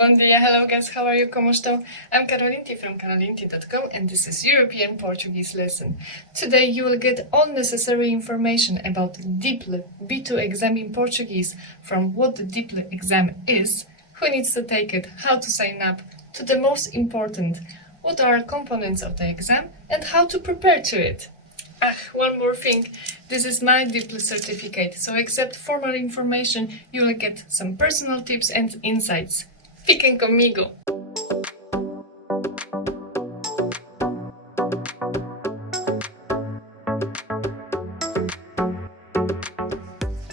Bon dia, hello guys, how are you, como estão? I'm Karolinti from karolinti.com and this is European Portuguese lesson. Today you will get all necessary information about DIPLE B2 exam in Portuguese, from what the DIPLE exam is, who needs to take it, how to sign up, to the most important, what are components of the exam and how to prepare to it. One more thing, this is my DIPLE certificate, so except formal information, you will get some personal tips and insights. Fiquen conmigo!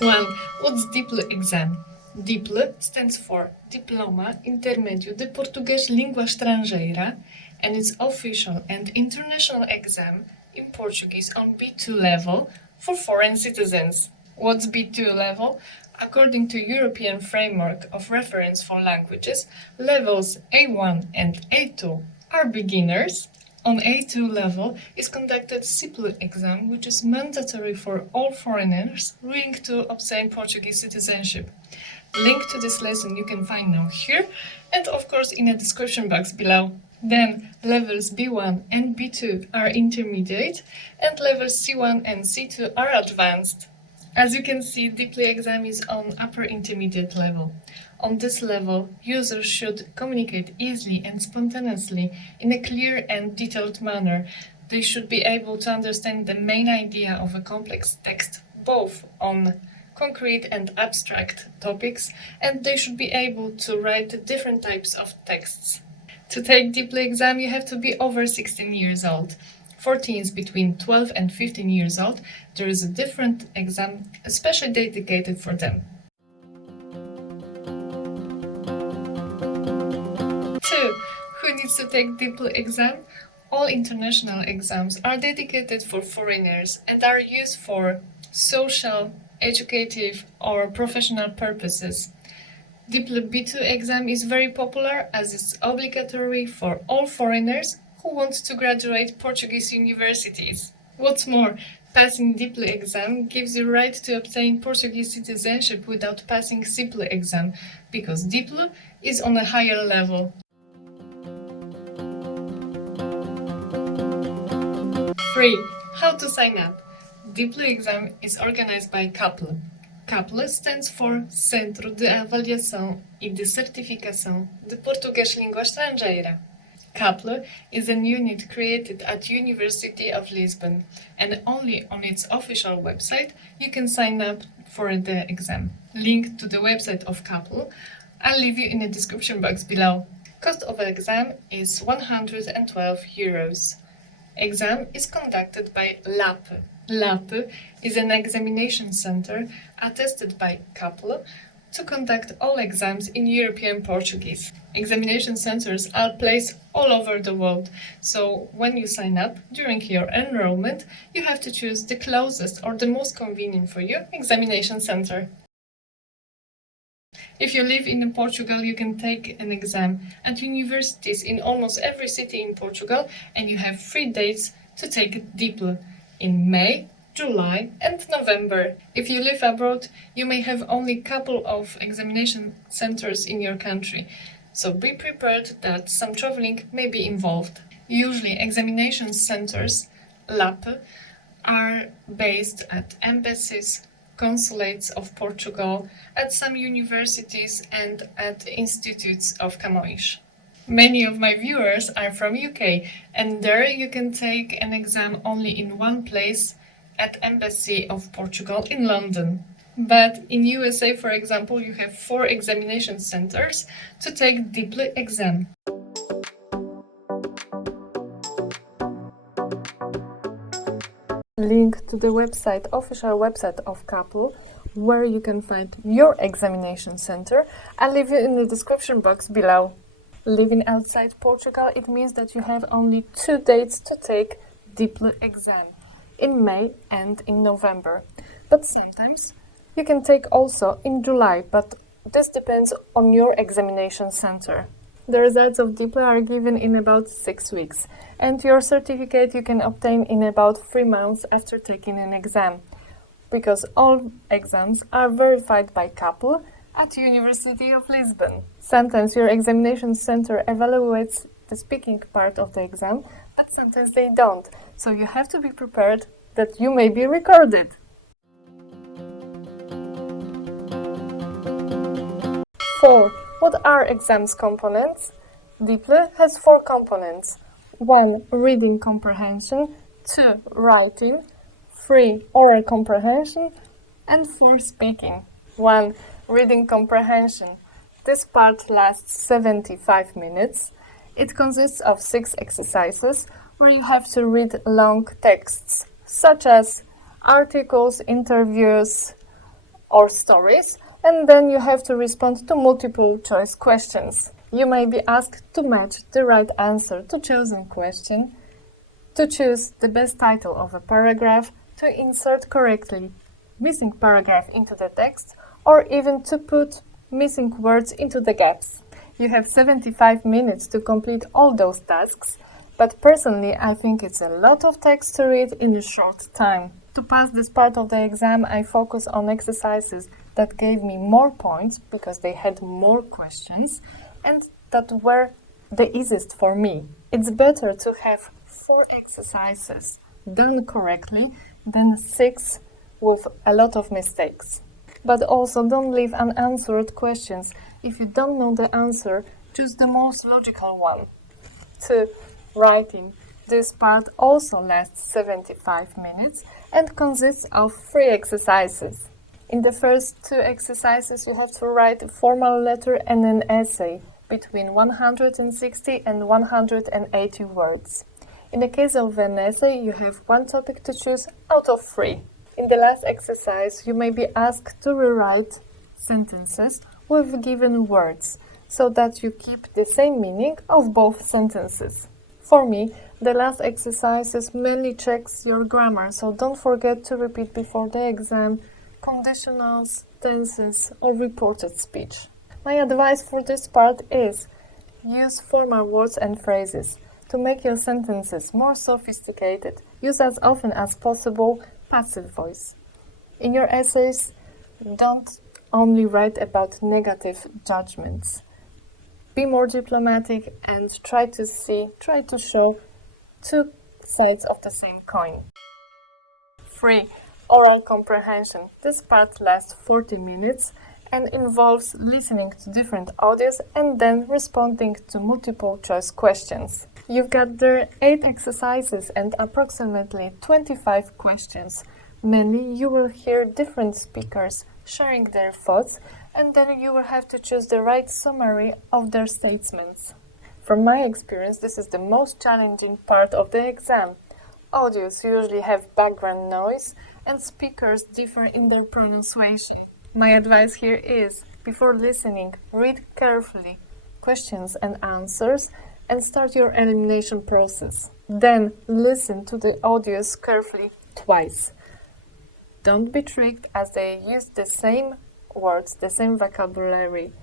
Well, what's DIPLE exam? DIPLE stands for Diploma Intermédio de Português Língua Estrangeira, and it's official and international exam in Portuguese on B2 level for foreign citizens. What's B2 level? According to European Framework of Reference for Languages, levels A1 and A2 are beginners. On A2 level is conducted CIPLE exam, which is mandatory for all foreigners willing to obtain Portuguese citizenship. Link to this lesson you can find now here and of course in the description box below. Then levels B1 and B2 are intermediate and levels C1 and C2 are advanced. As you can see, DIPLE exam is on upper intermediate level. On this level, users should communicate easily and spontaneously in a clear and detailed manner. They should be able to understand the main idea of a complex text, both on concrete and abstract topics, and they should be able to write different types of texts. To take DIPLE exam, you have to be over 16 years old. For teens between 12 and 15 years old, there is a different exam especially dedicated for them. 2. Who needs to take DIPLE exam? All international exams are dedicated for foreigners and are used for social, educative or professional purposes. DIPLE B2 exam is very popular as it's obligatory for all foreigners who want to graduate Portuguese universities. What's more, passing DIPLE exam gives you right to obtain Portuguese citizenship without passing CIPLE exam, because DIPLE is on a higher level. 3. How to sign up? DIPLE exam is organized by CAPLE. CAPLE stands for Centro de Avaliação e de Certificação de Português Língua Estrangeira. CAPLE is a unit created at University of Lisbon, and only on its official website you can sign up for the exam. Link to the website of CAPLE I'll leave you in the description box below. Cost of the exam is 112 euros. Exam is conducted by LAPE. LAPE is an examination center attested by CAPLE to conduct all exams in European Portuguese. Examination centers are placed all over the world, so when you sign up during your enrollment, you have to choose the closest or the most convenient for you examination center. If you live in Portugal, you can take an exam at universities in almost every city in Portugal, and you have 3 dates to take DIPLE in May, July and November. If you live abroad, you may have only a couple of examination centers in your country, so be prepared that some traveling may be involved. Usually examination centers, LAPE, are based at embassies, consulates of Portugal, at some universities and at institutes of Camões. Many of my viewers are from UK, and there you can take an exam only in one place, at Embassy of Portugal in London. But in USA, for example, you have 4 examination centers to take DIPLE exam. Link to the official website of CAPLE, where you can find your examination center, I'll leave you in the description box below. Living outside Portugal, it means that you have only 2 dates to take DIPLE exam, in May and in November. But sometimes you can take also in July, but this depends on your examination center. The results of DIPLE are given in about 6 weeks, and your certificate you can obtain in about 3 months after taking an exam, because all exams are verified by CAPLE at University of Lisbon. Sometimes your examination center evaluates the speaking part of the exam, but sometimes they don't. So you have to be prepared that you may be recorded. 4. What are exams components? DIPLE has 4 components. 1. Reading comprehension. 2. Writing. 3. Oral comprehension. And 4. Speaking. 1. Reading comprehension. This part lasts 75 minutes. It consists of 6 exercises where you have to read long texts, such as articles, interviews, or stories, and then you have to respond to multiple choice questions. You may be asked to match the right answer to chosen question, to choose the best title of a paragraph, to insert correctly missing paragraph into the text, or even to put missing words into the gaps. You have 75 minutes to complete all those tasks, but personally I think it's a lot of text to read in a short time. To pass this part of the exam, I focus on exercises that gave me more points because they had more questions and that were the easiest for me. It's better to have 4 exercises done correctly than 6 with a lot of mistakes. But also don't leave unanswered questions. If you don't know the answer, choose the most logical one. 2. Writing. This part also lasts 75 minutes and consists of 3 exercises. In the first 2 exercises you have to write a formal letter and an essay between 160 and 180 words. In the case of an essay, you have 1 topic to choose out of 3. In the last exercise, you may be asked to rewrite sentences with given words, so that you keep the same meaning of both sentences. For me, the last exercises mainly checks your grammar, so don't forget to repeat before the exam conditionals, tenses, or reported speech. My advice for this part is use formal words and phrases. To make your sentences more sophisticated, use as often as possible passive voice. In your essays, don't only write about negative judgments. Be more diplomatic and try to show 2 sides of the same coin. 3. Oral comprehension. This part lasts 40 minutes and involves listening to different audios and then responding to multiple choice questions. You've got there 8 exercises and approximately 25 questions. Mainly you will hear different speakers sharing their thoughts and then you will have to choose the right summary of their statements. From my experience, this is the most challenging part of the exam. Audios usually have background noise and speakers differ in their pronunciation. My advice here is, before listening, read carefully questions and answers and start your elimination process. Then listen to the audios carefully twice. Don't be tricked as they use the same words, the same vocabulary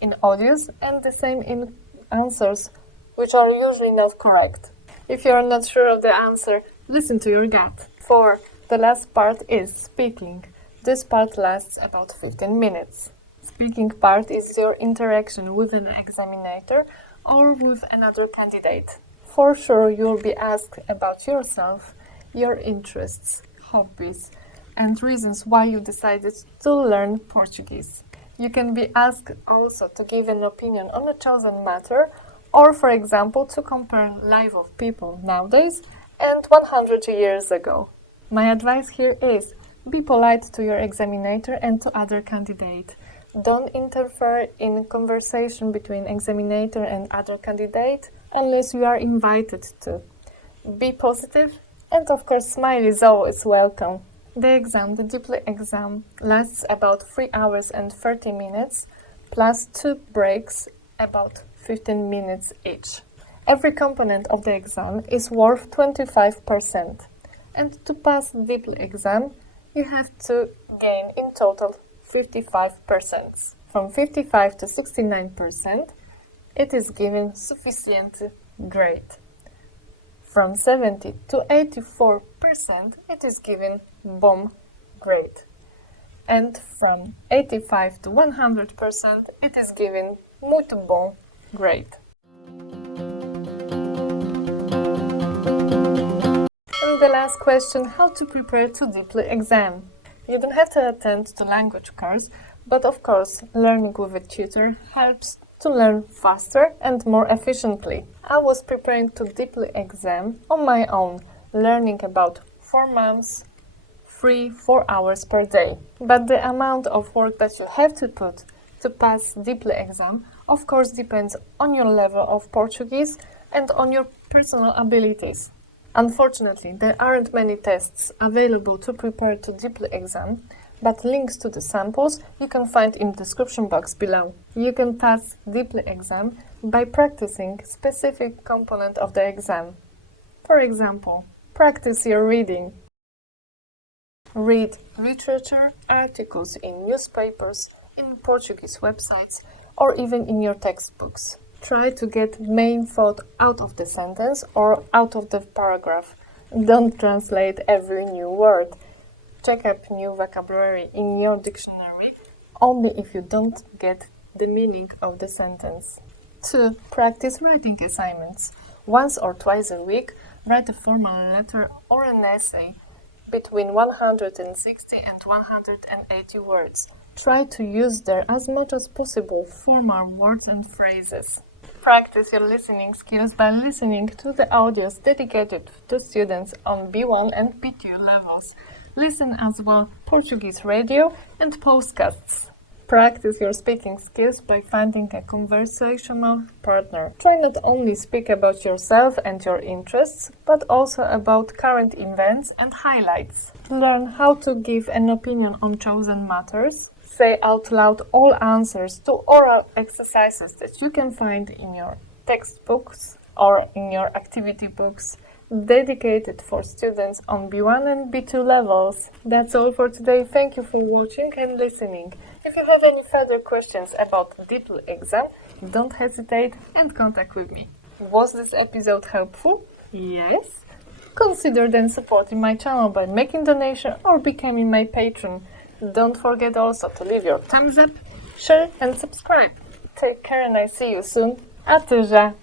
in audios and the same in answers, which are usually not correct. If you are not sure of the answer, listen to your gut. 4. The last part is speaking. This part lasts about 15 minutes. Speaking part is your interaction with an examinator or with another candidate. For sure, you'll be asked about yourself, your interests, hobbies, and reasons why you decided to learn Portuguese. You can be asked also to give an opinion on a chosen matter, or for example, to compare life of people nowadays and 100 years ago. My advice here is, be polite to your examinator and to other candidates. Don't interfere in conversation between examinator and other candidate unless you are invited to. Be positive and of course smile is always welcome. The DIPLE exam, lasts about 3 hours and 30 minutes, plus 2 breaks, about 15 minutes each. Every component of the exam is worth 25%. And to pass the DIPLE exam, you have to gain in total 55%. From 55 to 69%, it is given sufficient grade. From 70 to 84%, it is given bomb grade. and from 85 to 100% it is given muito bom, great. And the last question, how to prepare to DIPLE exam. You don't have to attend the language course, but of course, learning with a tutor helps to learn faster and more efficiently. I was preparing to DIPLE exam on my own, learning about 4 months, 4 hours per day. But the amount of work that you have to put to pass DIPLE exam, of course, depends on your level of Portuguese and on your personal abilities. Unfortunately, there aren't many tests available to prepare to DIPLE exam, but links to the samples you can find in the description box below. You can pass DIPLE exam by practicing specific component of the exam. For example, practice your reading. Read literature, articles in newspapers, in Portuguese websites, or even in your textbooks. Try to get main thought out of the sentence or out of the paragraph. Don't translate every new word. Check up new vocabulary in your dictionary only if you don't get the meaning of the sentence. 2. Practice writing assignments. Once or twice a week, write a formal letter or an essay between 160 and 180 words. Try to use there as much as possible formal words and phrases. Practice your listening skills by listening to the audios dedicated to students on B1 and B2 levels. Listen as well Portuguese radio and podcasts. Practice your speaking skills by finding a conversational partner. Try not only speak about yourself and your interests, but also about current events and highlights. Learn how to give an opinion on chosen matters. Say out loud all answers to oral exercises that you can find in your textbooks or in your activity books dedicated for students on B1 and B2 levels. That's all for today. Thank you for watching and listening. If you have any further questions about DIPLE exam, don't hesitate and contact with me. Was this episode helpful? Yes? Consider then supporting my channel by making donation or becoming my patron. Don't forget also to leave your thumbs up, share and subscribe. Take care and I see you soon. Até já!